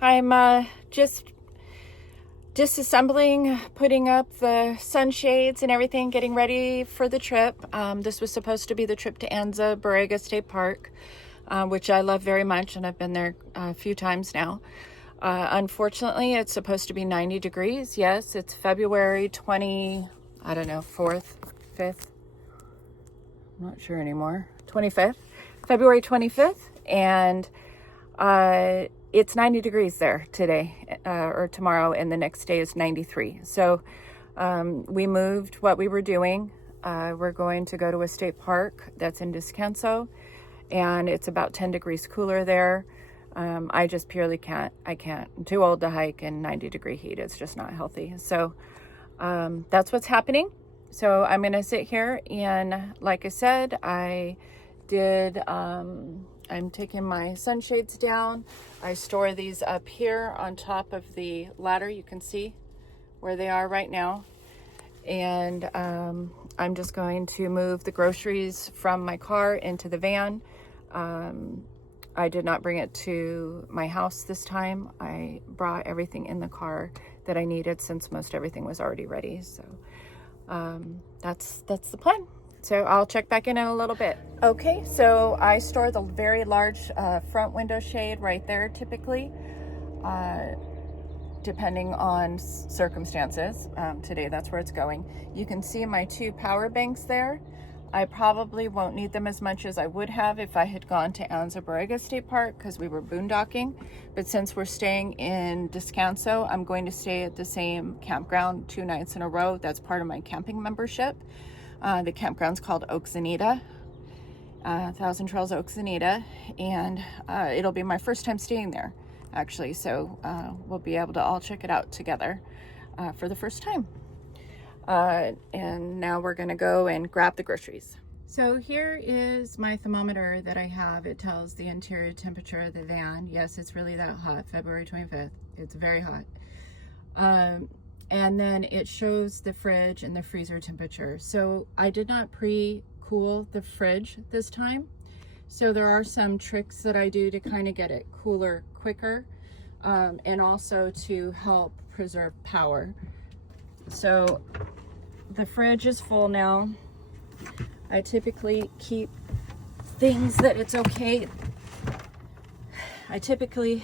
I'm just disassembling, putting up the sunshades and everything, getting ready for the trip. This was supposed to be the trip to Anza Borrega State Park, which I love very much, and I've been there a few times now. Unfortunately, it's supposed to be 90 degrees. Yes, it's February 4th, 5th. I'm not sure anymore. 25th, February 25th, and it's 90 degrees there today or tomorrow, and the next day is 93. So we moved what we were doing. We're going to go to a state park that's in Descanso, and it's about 10 degrees cooler there. I just purely can't. I'm too old to hike in 90 degree heat. It's just not healthy. So that's what's happening. So I'm going to sit here, and like I said, I'm taking my sunshades down. I store these up here on top of the ladder. You can see where they are right now. And I'm just going to move the groceries from my car into the van. I did not bring it to my house this time. I brought everything in the car that I needed since most everything was already ready. So that's the plan. So I'll check back in a little bit. Okay, so I store the very large front window shade right there typically, depending on circumstances. Today, that's where it's going. You can see my 2 power banks there. I probably won't need them as much as I would have if I had gone to Anza Borrega State Park because we were boondocking. But since we're staying in Descanso, I'm going to stay at the same campground 2 nights in a row. That's part of my camping membership. The campground's called Oxanita, Thousand Trails Oxanita, and it'll be my first time staying there, actually. So we'll be able to all check it out together for the first time. And now we're going to go and grab the groceries. So here is my thermometer that I have. It tells the interior temperature of the van. Yes, it's really that hot, February 25th. It's very hot. And then it shows the fridge and the freezer temperature. So I did not pre-cool the fridge this time. So there are some tricks that I do to kind of get it cooler quicker, and also to help preserve power. So the fridge is full now. I typically keep things that it's okay. I typically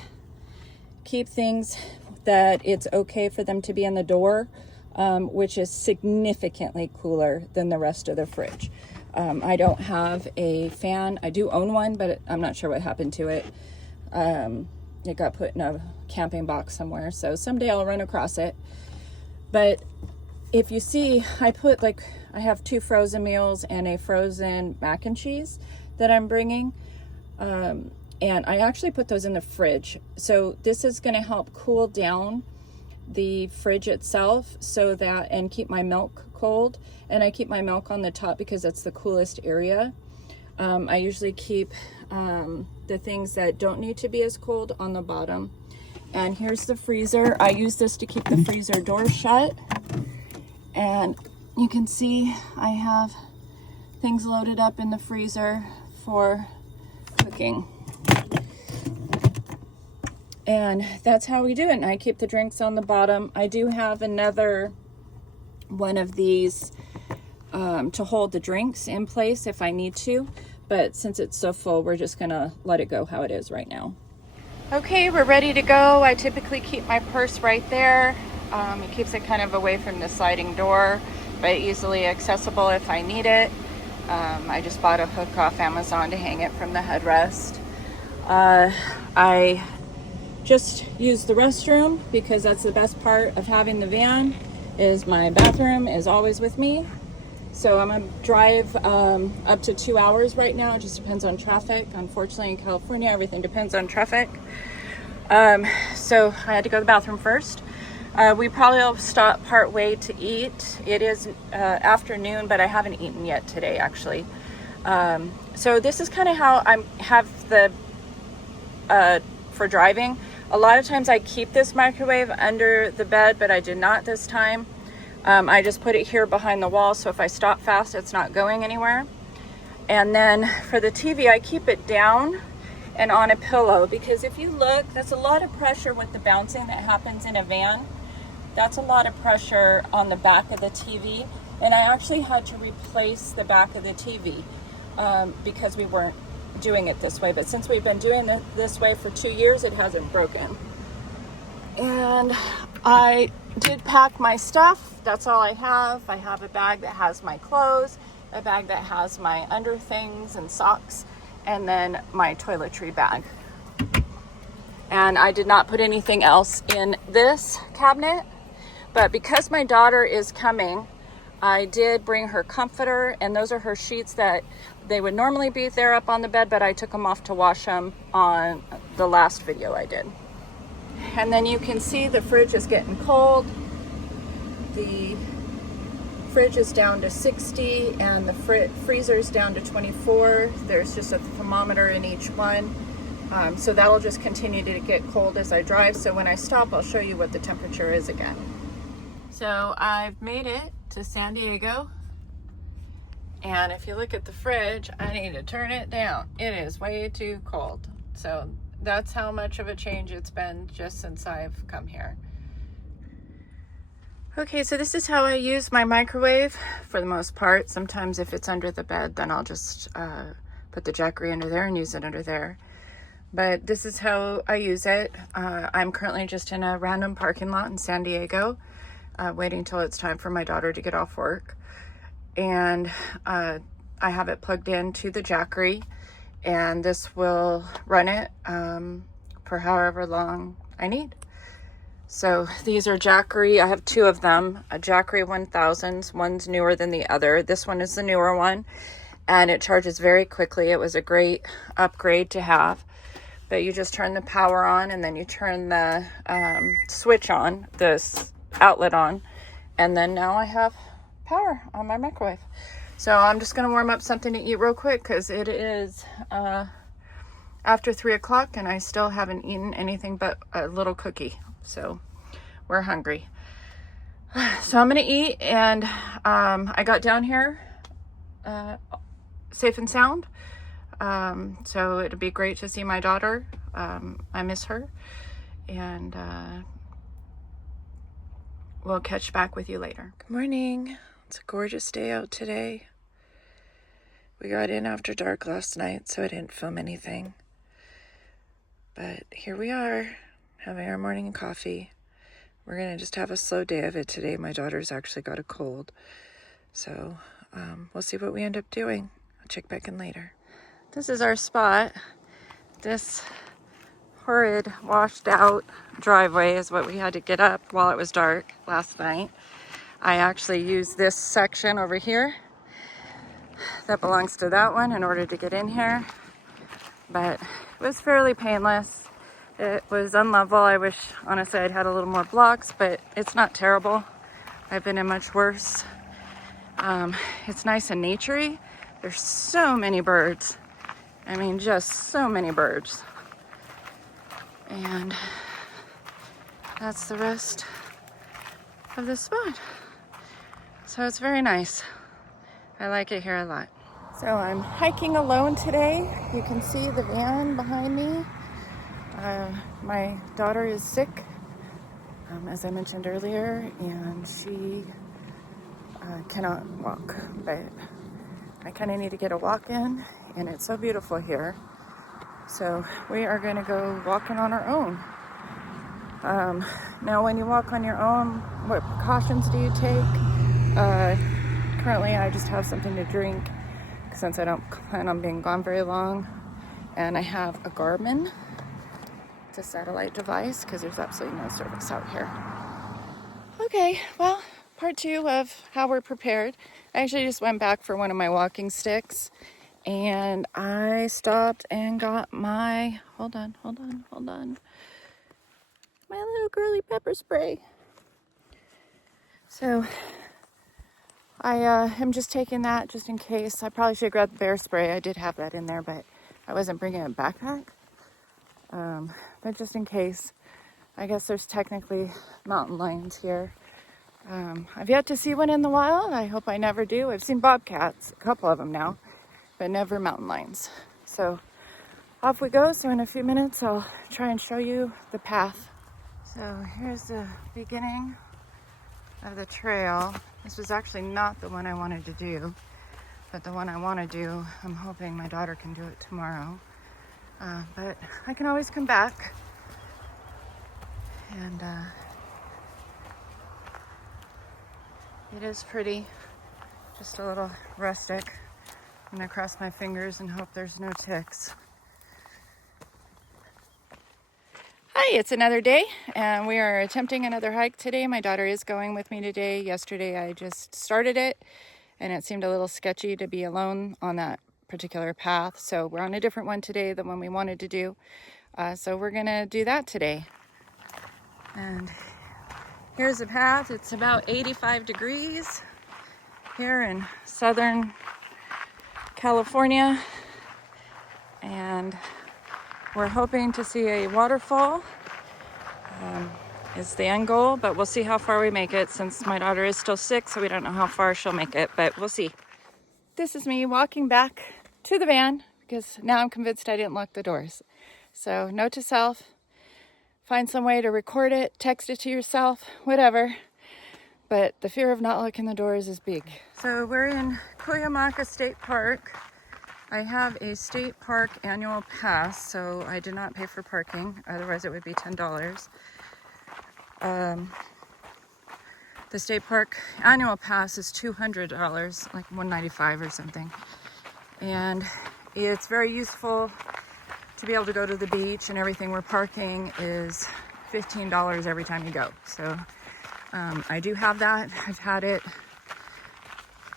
keep things that it's okay for them to be in the door, which is significantly cooler than the rest of the fridge. I don't have a fan. I do own one, but I'm not sure what happened to it. It got put in a camping box somewhere, so someday I'll run across it. But if you see, I have 2 frozen meals and a frozen mac and cheese that I'm bringing. And I actually put those in the fridge. So this is going to help cool down the fridge itself and keep my milk cold. And I keep my milk on the top because that's the coolest area. I usually keep the things that don't need to be as cold on the bottom. And here's the freezer. I use this to keep the freezer door shut. And you can see I have things loaded up in the freezer for cooking. And that's how we do it. And I keep the drinks on the bottom. I do have another one of these to hold the drinks in place if I need to. But since it's so full, we're just gonna let it go how it is right now. Okay, we're ready to go. I typically keep my purse right there. It keeps it kind of away from the sliding door, but easily accessible if I need it. I just bought a hook off Amazon to hang it from the headrest. I just use the restroom because that's the best part of having the van, is my bathroom is always with me. So I'm gonna drive up to 2 hours right now. It just depends on traffic. Unfortunately, in California, everything depends on traffic. So I had to go to the bathroom first. We probably will stop part way to eat. It is afternoon, but I haven't eaten yet today, actually. So this is kind of how I have for driving. A lot of times I keep this microwave under the bed, but I did not this time. I just put it here behind the wall, so if I stop fast, it's not going anywhere. And then for the TV, I keep it down and on a pillow, because if you look, that's a lot of pressure with the bouncing that happens in a van. That's a lot of pressure on the back of the TV, and I actually had to replace the back of the TV because we weren't doing it this way. But since we've been doing it this way for 2 years, it hasn't broken. And I did pack my stuff. That's all I have. I have a bag that has my clothes, a bag that has my under things and socks, and then my toiletry bag. And I did not put anything else in this cabinet, but because my daughter is coming, I did bring her comforter, and those are her sheets that they would normally be there up on the bed, but I took them off to wash them on the last video I did. And then you can see the fridge is getting cold. The fridge is down to 60 and the freezer's down to 24. There's just a thermometer in each one. So that'll just continue to get cold as I drive. So when I stop, I'll show you what the temperature is again. So I've made it to San Diego. And if you look at the fridge, I need to turn it down. It is way too cold. So that's how much of a change it's been just since I've come here. Okay, so this is how I use my microwave for the most part. Sometimes if it's under the bed, then I'll just put the Jackery under there and use it under there. But this is how I use it. I'm currently just in a random parking lot in San Diego, waiting till it's time for my daughter to get off work. And I have it plugged into the Jackery, and this will run it for however long I need. So these are Jackery. I have two of them, a Jackery 1000s. One's newer than the other. This one is the newer one, and it charges very quickly. It was a great upgrade to have. But you just turn the power on, and then you turn the switch on, this outlet on, and then now I have power on my microwave. So I'm just going to warm up something to eat real quick because it is after 3 o'clock and I still haven't eaten anything but a little cookie. So we're hungry. So I'm going to eat, and I got down here safe and sound. So it'd be great to see my daughter. I miss her, and we'll catch back with you later. Good morning. It's a gorgeous day out today. We got in after dark last night, so I didn't film anything. But here we are, having our morning coffee. We're going to just have a slow day of it today. My daughter's actually got a cold. So we'll see what we end up doing. I'll check back in later. This is our spot. This horrid washed out driveway is what we had to get up while it was dark last night. I actually used this section over here that belongs to that one in order to get in here, but it was fairly painless. It was unlevel. I wish honestly I'd had a little more blocks, but it's not terrible. I've been in much worse. It's nice and naturey. There's so many birds. I mean, just so many birds. And that's the rest of the spot. So it's very nice. I like it here a lot. So I'm hiking alone today. You can see the van behind me. My daughter is sick, as I mentioned earlier, and she cannot walk, but I kind of need to get a walk in, and it's so beautiful here. So we are going to go walking on our own. Now when you walk on your own, what precautions do you take? Currently I just have something to drink since I don't plan on being gone very long. And I have a Garmin. It's a satellite device because there's absolutely no service out here. Okay, well, part 2 of how we're prepared. I actually just went back for one of my walking sticks, and I stopped and got my, hold on. My little girly pepper spray. So I am just taking that just in case. I probably should have grabbed the bear spray. I did have that in there, but I wasn't bringing a backpack. But just in case, I guess there's technically mountain lions here. I've yet to see one in the wild. I hope I never do. I've seen bobcats, a couple of them now, but never mountain lions. So off we go. So in a few minutes, I'll try and show you the path. So here's the beginning of the trail. This was actually not the one I wanted to do, but the one I want to do, I'm hoping my daughter can do it tomorrow. But I can always come back. And it is pretty, just a little rustic. I'm gonna cross my fingers and hope there's no ticks. Hi, it's another day, and we are attempting another hike today. My daughter is going with me today. Yesterday I just started it, and it seemed a little sketchy to be alone on that particular path. So we're on a different one today, the one we wanted to do. So we're gonna do that today. And here's the path. It's about 85 degrees here in Southern California, and we're hoping to see a waterfall is the end goal, but we'll see how far we make it since my daughter is still sick, so we don't know how far she'll make it, but we'll see. This is me walking back to the van because now I'm convinced I didn't lock the doors. So note to self, find some way to record it, text it to yourself, whatever. But the fear of not locking the doors is big. So we're in Cuyamaca State Park. I have a state park annual pass, so I did not pay for parking. Otherwise, it would be $10. The state park annual pass is $200, like $195 or something. And it's very useful to be able to go to the beach, and everything we're parking is $15 every time you go. So I do have that. I've had it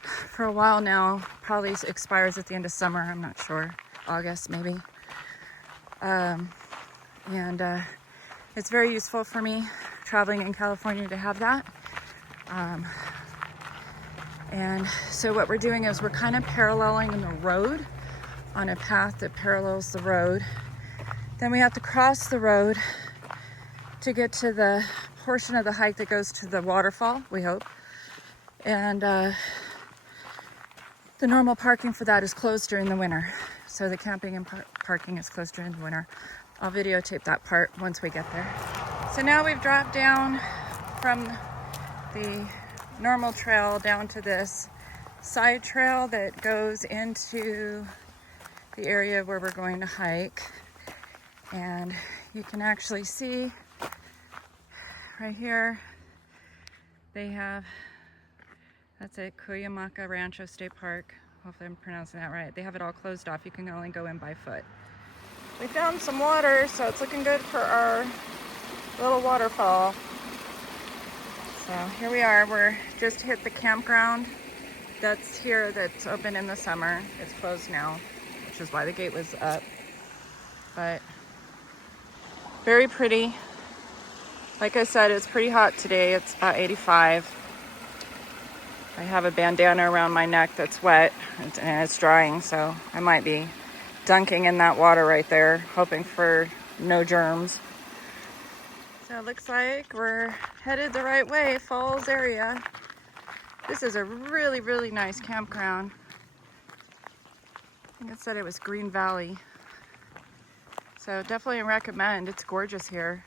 for a while now. Probably expires at the end of summer. I'm not sure. August maybe. It's very useful for me traveling in California to have that. And so what we're doing is we're kind of paralleling the road on a path that parallels the road. Then we have to cross the road to get to the portion of the hike that goes to the waterfall, we hope. And the normal parking for that is closed during the winter. So the camping and parking is closed during the winter. I'll videotape that part once we get there. So now we've dropped down from the normal trail down to this side trail that goes into the area where we're going to hike. And you can actually see right here, they have, that's it, Cuyamaca Rancho State Park. Hopefully I'm pronouncing that right. They have it all closed off. You can only go in by foot. We found some water, so it's looking good for our little waterfall. So here we are. We're just hit the campground that's here, that's open in the summer. It's closed now, which is why the gate was up. But very pretty. Like I said, it's pretty hot today. It's about 85. I have a bandana around my neck that's wet and it's drying, so I might be dunking in that water right there, hoping for no germs. So it looks like we're headed the right way, Falls area. This is a really, really nice campground. I think it said it was Green Valley. So definitely recommend. It's gorgeous here.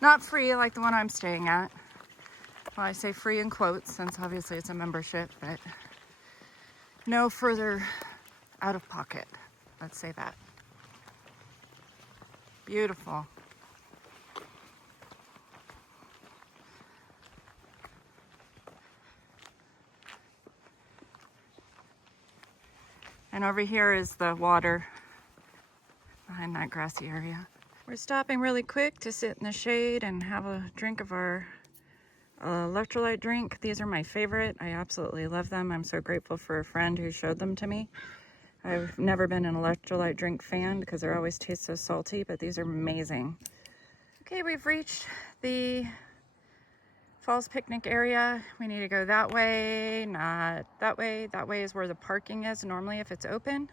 Not free like the one I'm staying at. Well, I say free in quotes since obviously it's a membership, but no further out of pocket. Let's say that. Beautiful. And over here is the water behind that grassy area. We're stopping really quick to sit in the shade and have a drink of our electrolyte drink. These are my favorite. I absolutely love them. I'm so grateful for a friend who showed them to me. I've never been an electrolyte drink fan because they always taste so salty, but these are amazing. Okay, we've reached the Falls picnic area. We need to go that way, not that way. That way is where the parking is normally if it's open.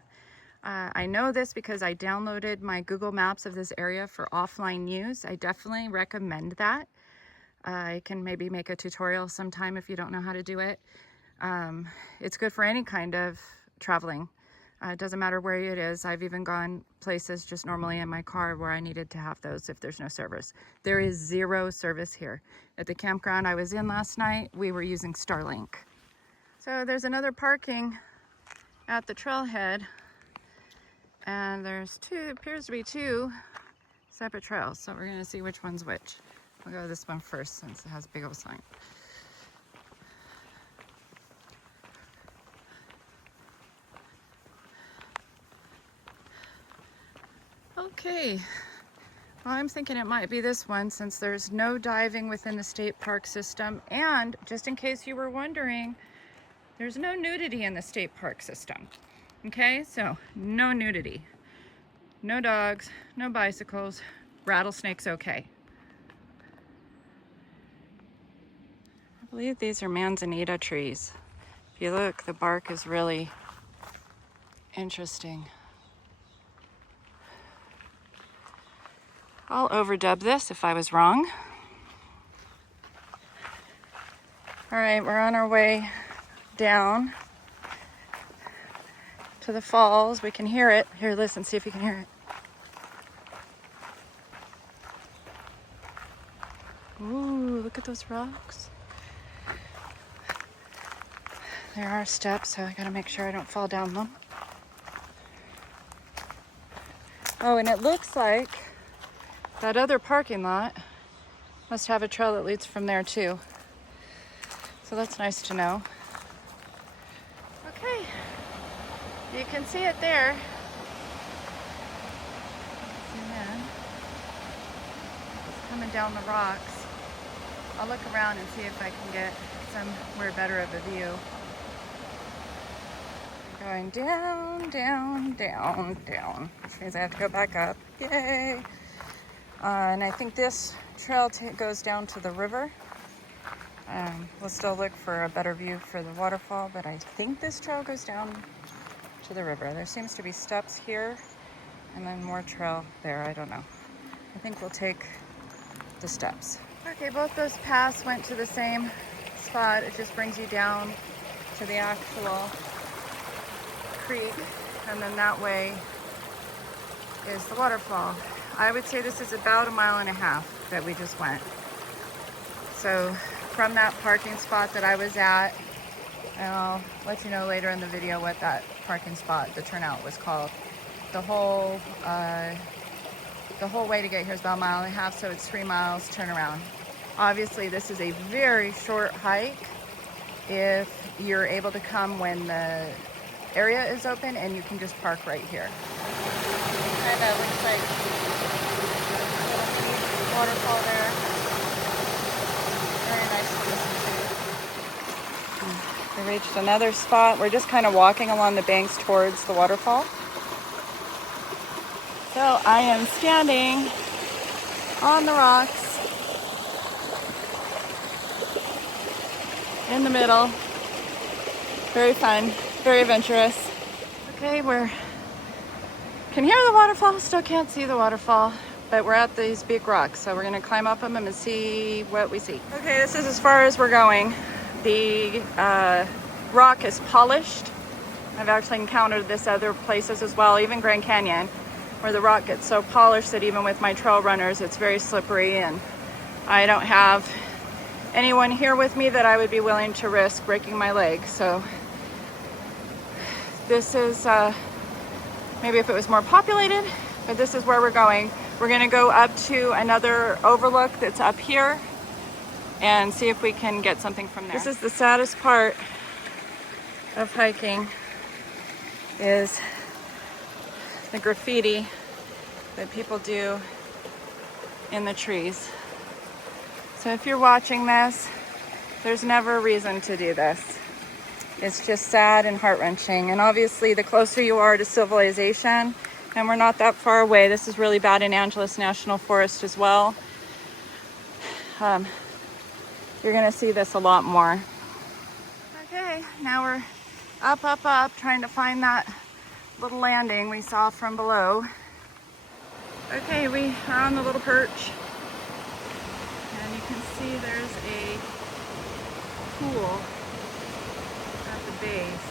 I know this because I downloaded my Google Maps of this area for offline use. I definitely recommend that. I can maybe make a tutorial sometime if you don't know how to do it. It's good for any kind of traveling. It doesn't matter where it is. I've even gone places just normally in my car where I needed to have those if there's no service. There is zero service here. At the campground I was in last night, we were using Starlink. So there's another parking at the trailhead, and there's appears to be two separate trails. So we're gonna see which one's which. We'll go to this one first since it has a big old sign. Okay, well, I'm thinking it might be this one since there's no diving within the state park system. And just in case you were wondering, there's no nudity in the state park system. Okay, so no nudity. No dogs, no bicycles, rattlesnakes okay. I believe these are manzanita trees. If you look, the bark is really interesting. I'll overdub this if I was wrong. All right, we're on our way down to the falls. We can hear it. Here, listen, see if you can hear it. Ooh, look at those rocks. There are steps, so I gotta make sure I don't fall down them. Oh, and it looks like that other parking lot must have a trail that leads from there too. So that's nice to know. Okay, you can see it there. Zoom in. It's coming down the rocks. I'll look around and see if I can get somewhere better of a view. Going down, down, down, down, which means I have to go back up. Yay! And I think this trail goes down to the river. We'll still look for a better view for the waterfall, but I think this trail goes down to the river. There seems to be steps here and then more trail there. I don't know. I think we'll take the steps. Okay, both those paths went to the same spot. It just brings you down to the actual creek, and then that way is the waterfall. I would say this is about 1.5 miles that we just went. So from that parking spot that I was at, and I'll let you know later in the video what that parking spot, the turnout, was called. The whole way to get here is about 1.5 miles, so it's 3 miles turnaround. Obviously, this is a very short hike if you're able to come when the area is open, and you can just park right here. Kind of looks like a little waterfall there. Very nice to listen to. We reached another spot. We're just kind of walking along the banks towards the waterfall. So I am standing on the rocks in the middle. Very fun, very adventurous. Okay, can hear the waterfall, still can't see the waterfall, but we're at these big rocks, so we're gonna climb up them and see what we see. Okay, this is as far as we're going. The rock is polished. I've actually encountered this other places as well, even Grand Canyon, where the rock gets so polished that even with my trail runners, it's very slippery, and I don't have anyone here with me that I would be willing to risk breaking my leg. So this is, maybe if it was more populated, but this is where we're going. We're gonna go up to another overlook that's up here and see if we can get something from there. This is the saddest part of hiking, is the graffiti that people do in the trees. So if you're watching this, there's never a reason to do this. It's just sad and heart-wrenching. And obviously, the closer you are to civilization, and we're not that far away. This is really bad in Angeles National Forest as well. You're gonna see this a lot more. Okay, now we're up, trying to find that little landing we saw from below. Okay, we are on the little perch. And you can see there's a pool at the base.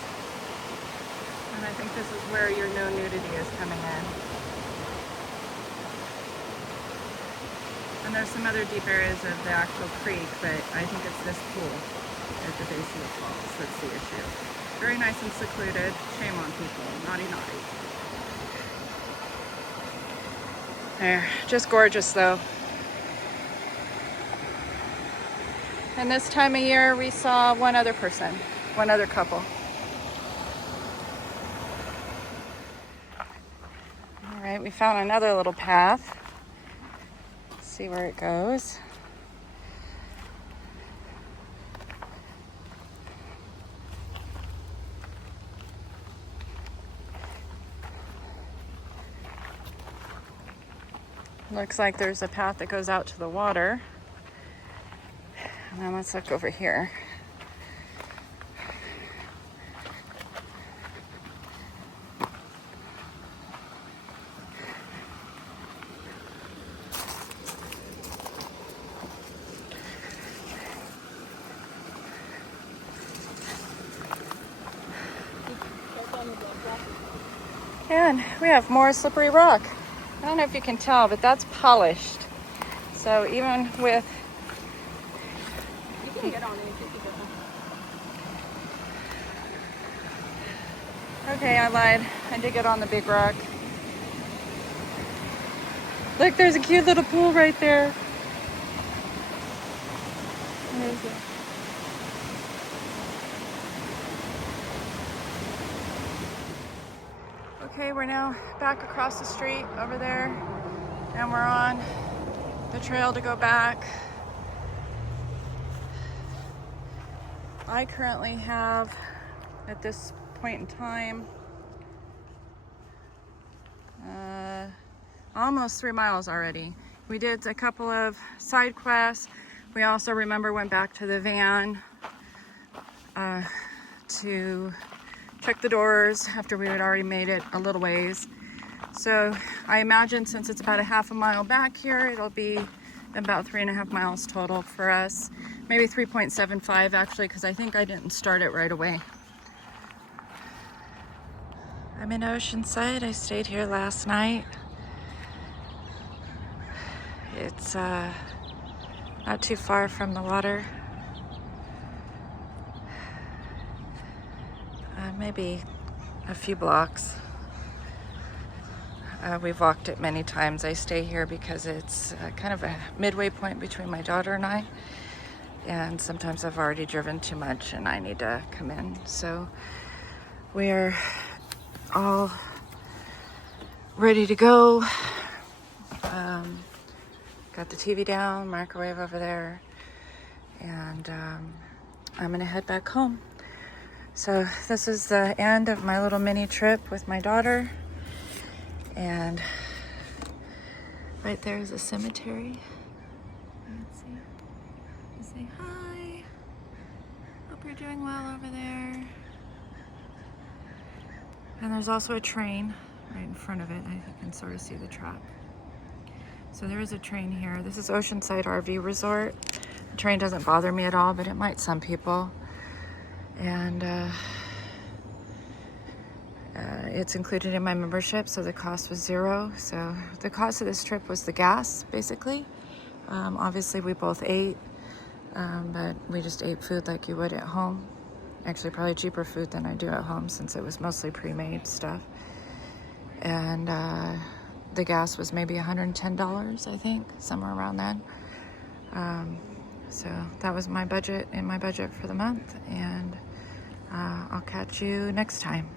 And I think this is where your no nudity is coming in. And there's some other deep areas of the actual creek, but I think it's this pool at the base of the falls that's the issue. Very nice and secluded. Shame on people. Naughty, naughty. There. Just gorgeous though. And this time of year we saw one other person, one other couple. All right, we found another little path. Let's see where it goes. Looks like there's a path that goes out to the water. And then let's look over here. And we have more slippery rock. I don't know if you can tell, but that's polished. So even with... You can get on it if you can get on. Okay, I lied. I did get on the big rock. Look, there's a cute little pool right there. Where is it? Okay, we're now back across the street over there, and we're on the trail to go back. I currently have, at this point in time, almost 3 miles already. We did a couple of side quests. We also, remember, went back to the van to check the doors after we had already made it a little ways. So I imagine since it's about a half a mile back here, it'll be about 3.5 miles total for us. Maybe 3.75 actually, because I think I didn't start it right away. I'm in Oceanside. I stayed here last night. It's not too far from the water. Maybe a few blocks. We've walked it many times. I stay here because it's kind of a midway point between my daughter and I. And sometimes I've already driven too much and I need to come in. So we're all ready to go. Got the TV down, microwave over there. And I'm gonna head back home. So this is the end of my little mini trip with my daughter. And right there is a cemetery. Let's see. Just say hi. Hope you're doing well over there. And there's also a train right in front of it. You can sort of see the track. So there is a train here. This is Oceanside RV Resort. The train doesn't bother me at all, but it might some people. And it's included in my membership, so the cost was $0. So the cost of this trip was the gas, basically. Obviously we both ate, but we just ate food like you would at home. Actually probably cheaper food than I do at home since it was mostly pre-made stuff. And the gas was maybe $110, I think, somewhere around then. So that was my budget, in my budget for the month, and I'll catch you next time.